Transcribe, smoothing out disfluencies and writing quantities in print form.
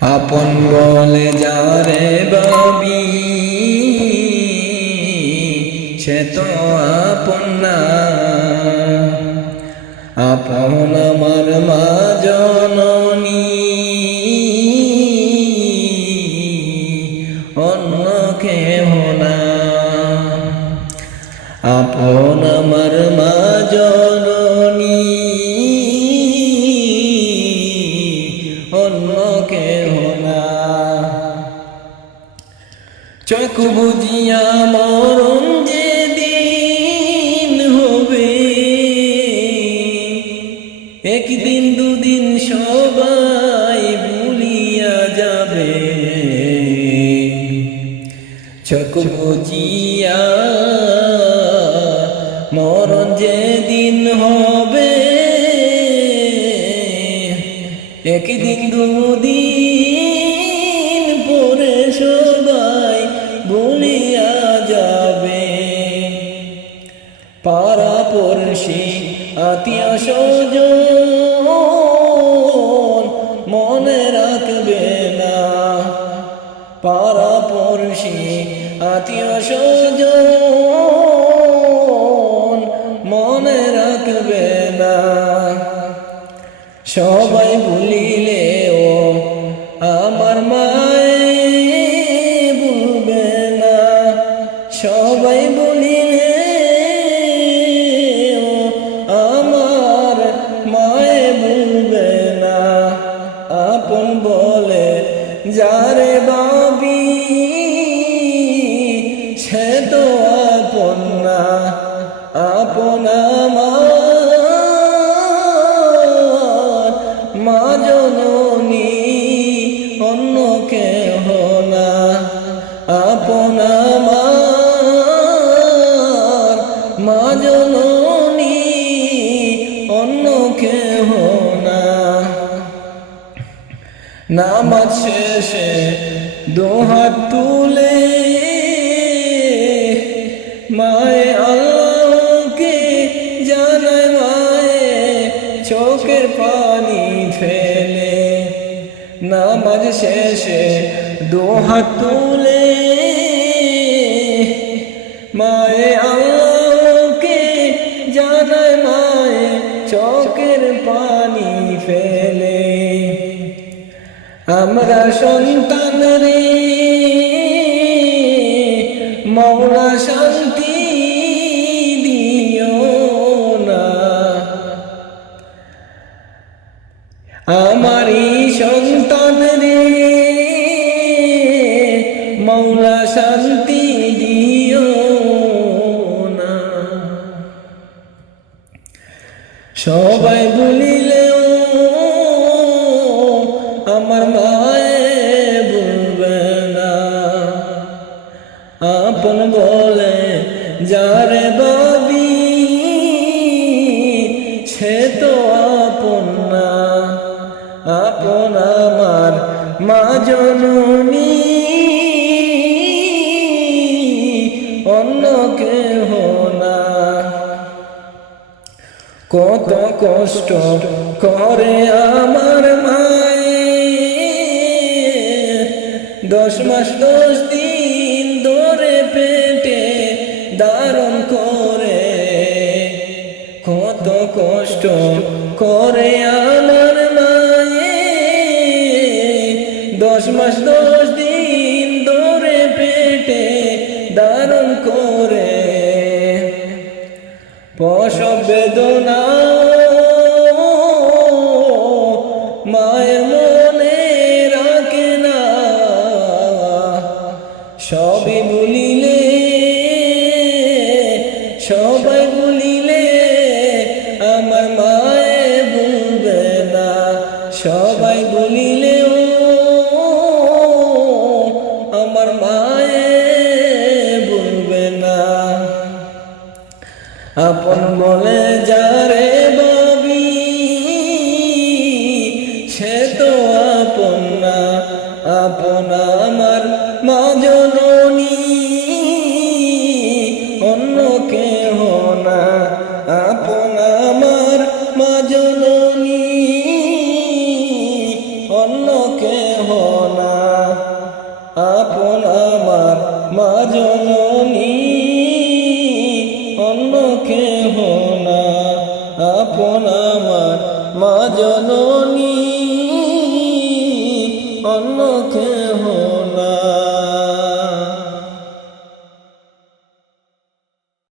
আপন বলে যারে বাবি সে তো আপন না। আপন আমার মা জননী, অন্য কেহ না। আপন আমার মা জননী, অন্য কেহ না। চোখ বুজিয়া মরণ যেদিন হবে, একদিন দুদিন সবাই ভুলিয়া যাবে। চোখ বুজিয়া মরণ যেদিন হবে, একদিন দুদিন পরে সবাই ভুলিয়া যাবে। পাড়া পড়শি আত্মীয় স্বজন মনে রাখবে না। পাড়া পড়শি আত্মীয় স্বজন মনে রাখবে না। সবাই ভুলিলেও আমার মায়ে ভুলবে না। সবাই ভুলিলেও আমার মায়ে ভুলবে না। আপন বলে যারে বাবি সে তো আপন না। আপন আমার মা জননী, অন্য কেহ না। আপন আমার মা জননী, অন্য কেহ না। নামাজ শেষে দুহাত তুলে মায়ে আল্লাহকে জানায়, মায়ে চোখের পানি ফেলে। নামাজ শেষে দুহাত তুলে মায়ে আল্লাহকে জানায়, মায়ে চোখের পানি ফেলে। আমরা সন্তান রে মওলা শান্তি দিও না। আমারি সন্তান রে মওলা শান্তি দিও না। সবাই বলিলেও আমার মায়ে ভুলবে না। আপন বলে যারে বাবি সে তো আপন না। আপন আমার মা জননী, অন্য কেহ না। কত কষ্ট করে আমার মায়ে 10 মাস 10 দিন ধরে পেটে ধারণ করে। কত কষ্ট করে আমার মায়ে 10 মাস 10 দিন ধরে পেটে ধারণ করে। প্রসব বেদনা মায়ের মনে রাখে না। সবই ভুলিলে সবাই ভুলিলে আমার মায়ে ভুলবে না। সবাই ভুলিলেও আমার মায়ে ভুলবে না। আপন বলে যারে বাবি সে তো আপন না। আপন আমার মা জননী, অন্য কেহ না। আপন আমার মা জননী, অন্য কেহ না, আপন আমার মা জননী, অন্য কেহ না, আপন আমার মা জননী, অন্য কেহ